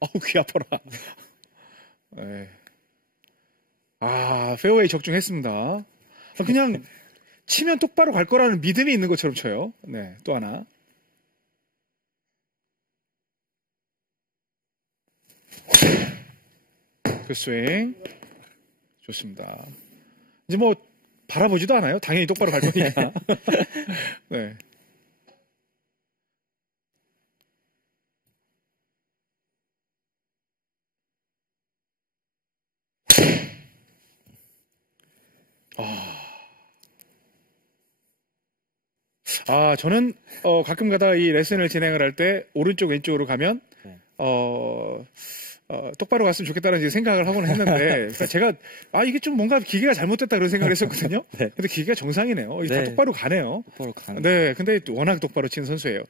아우, 귀 아파라. 네. 아, 페어웨이 적중했습니다. 그냥 치면 똑바로 갈 거라는 믿음이 있는 것처럼 쳐요. 네, 또 하나. 그 스윙. 좋습니다. 이제 뭐, 바라보지도 않아요. 당연히 똑바로 갈 거니까. 네. 저는, 가끔 가다 이 레슨을 진행을 할 때, 오른쪽, 왼쪽으로 가면, 똑바로 갔으면 좋겠다는 생각을 하고는 했는데, 제가, 이게 좀 뭔가 기계가 잘못됐다 그런 생각을 했었거든요. 네. 근데 기계가 정상이네요. 다 똑바로 가네요. 똑바로 가네. 네, 근데 워낙 똑바로 치는 선수예요.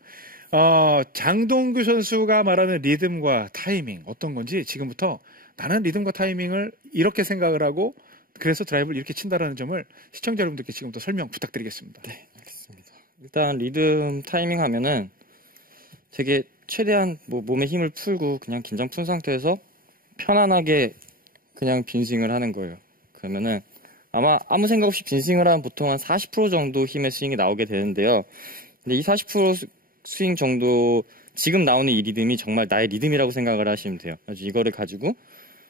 장동규 선수가 말하는 리듬과 타이밍, 어떤 건지 지금부터 나는 리듬과 타이밍을 이렇게 생각을 하고, 그래서 드라이브를 이렇게 친다라는 점을 시청자 여러분들께 지금부터 설명 부탁드리겠습니다. 네, 알겠습니다. 일단 리듬 타이밍 하면은 되게 최대한 몸에 힘을 풀고 그냥 긴장 푼 상태에서 편안하게 그냥 빈스윙을 하는 거예요. 그러면은 아마 아무 생각 없이 빈스윙을 하면 보통 한 40% 정도 힘의 스윙이 나오게 되는데요. 근데 이 40% 스윙 정도 지금 나오는 이 리듬이 정말 나의 리듬이라고 생각을 하시면 돼요. 그래서 이거를 가지고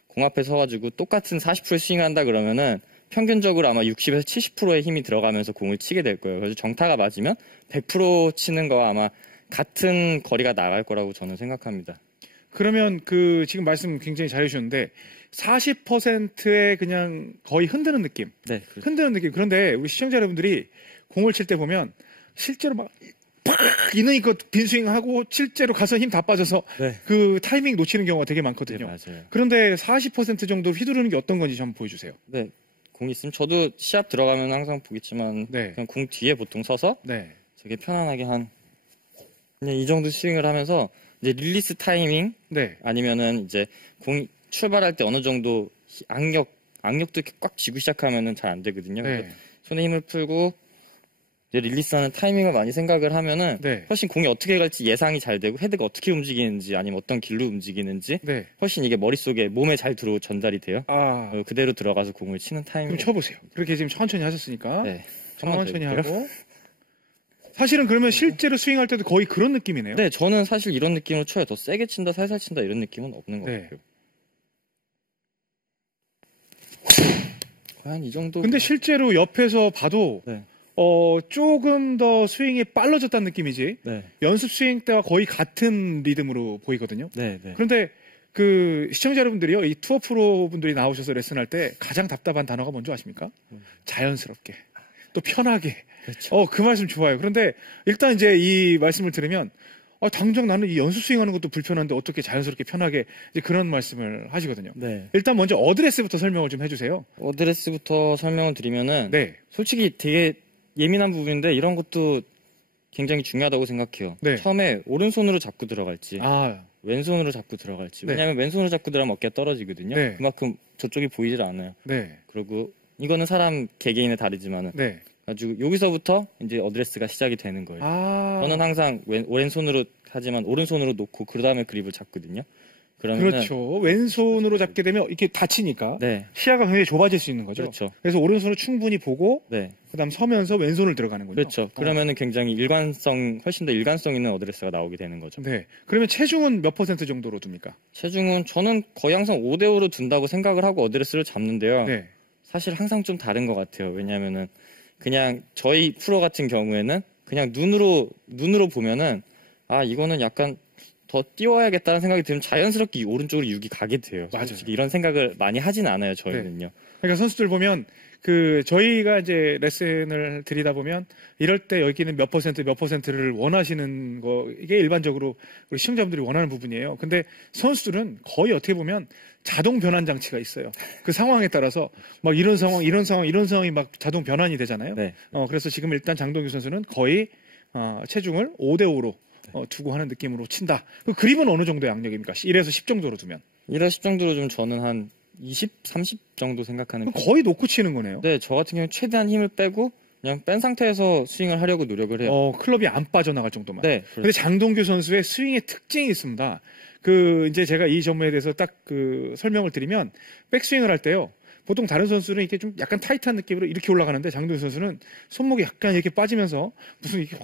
공 앞에 서가지고 똑같은 40% 스윙을 한다 그러면은 평균적으로 아마 60에서 70%의 힘이 들어가면서 공을 치게 될 거예요. 그래서 정타가 맞으면 100% 치는 거와 아마 같은 거리가 나갈 거라고 저는 생각합니다. 그러면 지금 말씀 굉장히 잘해주셨는데 40%의 그냥 거의 흔드는 느낌. 네. 그렇죠. 흔드는 느낌. 그런데 우리 시청자 여러분들이 공을 칠 때 보면 실제로 막 이는 것 빈스윙하고 실제로 가서 힘 다 빠져서 네. 그 타이밍 놓치는 경우가 되게 많거든요. 네, 맞아요. 그런데 40% 정도 휘두르는 게 어떤 건지 좀 한번 보여주세요. 네. 공 있으면 저도 시합 들어가면 항상 보겠지만 네. 그냥 공 뒤에 보통 서서 네. 되게 편안하게 그냥 이 정도 스윙을 하면서 이제 릴리스 타이밍 네. 아니면은 이제 공이 출발할 때 어느 정도 악력도 이렇게 꽉 쥐고 시작하면은 잘 안 되거든요. 네. 손에 힘을 풀고 이제 릴리스하는 타이밍을 많이 생각을 하면은 네. 훨씬 공이 어떻게 갈지 예상이 잘 되고 헤드가 어떻게 움직이는지 아니면 어떤 길로 움직이는지 네. 훨씬 이게 머릿속에 몸에 잘 전달이 돼요. 그대로 들어가서 공을 치는 타이밍. 그럼 쳐보세요. 그렇게 지금 천천히 하셨으니까. 네. 천천히 하고. 사실은 그러면 실제로 스윙할 때도 거의 그런 느낌이네요. 네, 저는 사실 이런 느낌으로 쳐요. 더 세게 친다, 살살 친다 이런 느낌은 없는 것 같아요. 한 이 정도. 근데 실제로 옆에서 봐도 네. 조금 더 스윙이 빨라졌다는 느낌이지. 네. 연습 스윙 때와 거의 같은 리듬으로 보이거든요. 네, 네. 그런데 시청자 여러분들이요, 이 투어 프로 분들이 나오셔서 레슨할 때 가장 답답한 단어가 뭔지 아십니까? 자연스럽게. 또 편하게. 그렇죠. 그 말씀 좋아요. 그런데 일단 이제 이 말씀을 들으면 당장 나는 이 연습 스윙하는 것도 불편한데 어떻게 자연스럽게 편하게 이제 그런 말씀을 하시거든요. 네. 일단 먼저 어드레스부터 설명을 좀 해주세요. 어드레스부터 설명을 드리면은 네. 솔직히 되게 예민한 부분인데 이런 것도 굉장히 중요하다고 생각해요. 네. 처음에 오른손으로 잡고 들어갈지 왼손으로 잡고 들어갈지. 네. 왜냐하면 왼손으로 잡고 들어가면 어깨가 떨어지거든요. 네. 그만큼 저쪽이 보이질 않아요. 네. 그리고 이거는 사람 개개인에 다르지만은 네. 가지고 여기서부터 이제 어드레스가 시작이 되는 거예요. 저는 항상 왼손으로 하지만 오른손으로 놓고 그 다음에 그립을 잡거든요. 그렇죠. 왼손으로 잡게 되면 이렇게 다치니까 네. 시야가 굉장히 좁아질 수 있는 거죠. 그렇죠. 그래서 오른손을 충분히 보고 네. 그다음 서면서 왼손을 들어가는군요. 그렇죠. 그러면은 굉장히 훨씬 더 일관성 있는 어드레스가 나오게 되는 거죠. 네. 그러면 체중은 몇 % 정도로 둡니까? 체중은 저는 거의 항상 5대5로 둔다고 생각을 하고 어드레스를 잡는데요. 네. 사실 항상 좀 다른 것 같아요. 왜냐하면은 그냥 저희 프로 같은 경우에는 그냥 눈으로 보면은 이거는 약간 더 띄워야겠다는 생각이 들면 자연스럽게 오른쪽으로 육이 가게 돼요. 맞아요. 솔직히 이런 생각을 많이 하진 않아요, 저희는요. 네. 그러니까 선수들 보면 저희가 이제 레슨을 드리다 보면 이럴 때 여기는 몇 %를 원하시는 거 이게 일반적으로 우리 시청자분들이 원하는 부분이에요. 근데 선수들은 거의 어떻게 보면 자동 변환 장치가 있어요. 그 상황에 따라서 막 이런 상황이 막 자동 변환이 되잖아요. 네. 그래서 지금 일단 장동규 선수는 거의 체중을 5대5로 두고 하는 느낌으로 친다. 그 그립은 어느 정도의 악력입니까? 1에서 10 정도로 두면. 1에서 10 정도로 좀 저는 한 20, 30 정도 생각하는 거의 놓고 치는 거네요. 네, 저 같은 경우는 최대한 힘을 빼고 그냥 뺀 상태에서 스윙을 하려고 노력을 해요. 클럽이 안 빠져나갈 정도만. 네. 근데 장동규 선수의 스윙의 특징이 있습니다. 이제 제가 이 전문에 대해서 딱 설명을 드리면, 백스윙을 할 때요. 보통 다른 선수는 이렇게 좀 약간 타이트한 느낌으로 이렇게 올라가는데, 장동규 선수는 손목이 약간 이렇게 빠지면서 무슨 이렇게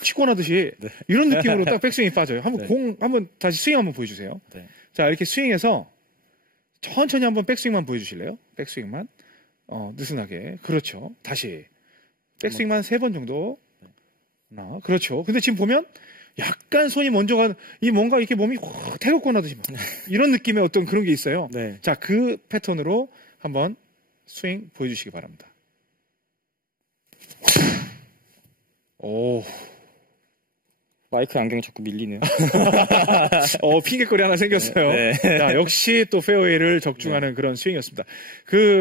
치고 나듯이 네. 이런 느낌으로 딱 백스윙이 빠져요. 한번 네. 한번 다시 스윙 한번 보여주세요. 네. 자, 이렇게 스윙해서 천천히 한번 백스윙만 보여주실래요? 백스윙만. 느슨하게. 그렇죠. 다시. 백스윙만 3번 정도. 하나. 그렇죠. 근데 지금 보면 약간 손이 먼저 가는, 뭔가 이렇게 몸이 확 태극권 하듯이 막 이런 느낌의 어떤 그런 게 있어요. 네. 자, 그 패턴으로 한번 스윙 보여주시기 바랍니다. 오. 마이크 안경이 자꾸 밀리네요. 핑계거리 하나 생겼어요. 네. 자, 역시 또 페어웨이를 적중하는 그런 스윙이었습니다.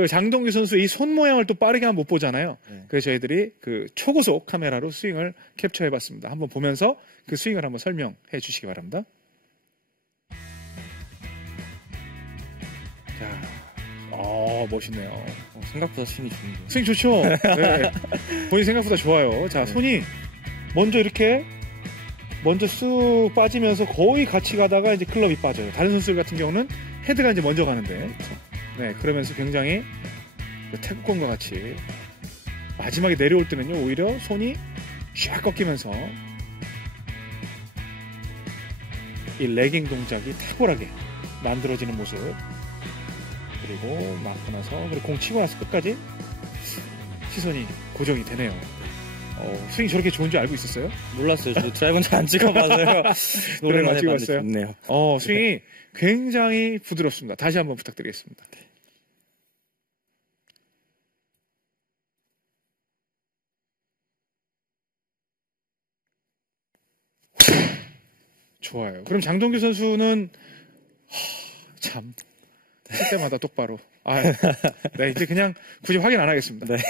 장동규 선수 이 손 모양을 또 빠르게 하면 못 보잖아요. 네. 그래서 저희들이 초고속 카메라로 스윙을 캡처해봤습니다. 한번 보면서 그 스윙을 한번 설명해 주시기 바랍니다. 자, 멋있네요. 생각보다 스윙이 좋은데요. 스윙 좋죠? 네. 본인 생각보다 좋아요. 자, 손이 먼저 쑥 빠지면서 거의 같이 가다가 이제 클럽이 빠져요. 다른 선수들 같은 경우는 헤드가 이제 먼저 가는데. 네, 그러면서 굉장히 태극권과 같이 마지막에 내려올 때는요, 오히려 손이 쫙 꺾이면서 이 레깅 동작이 탁월하게 만들어지는 모습. 그리고 맞고 나서, 그리고 공 치고 나서 끝까지 시선이 고정이 되네요. 스윙 저렇게 좋은 줄 알고 있었어요? 몰랐어요. 저도 드라이브는 잘 안 찍어봐서요. 노래만 찍어봤어요? 좋네요. 스윙이 굉장히 부드럽습니다. 다시 한번 부탁드리겠습니다. 좋아요. 그럼 장동규 선수는 참 할 때마다 똑바로. 네, 이제 그냥 굳이 확인 안 하겠습니다. 네.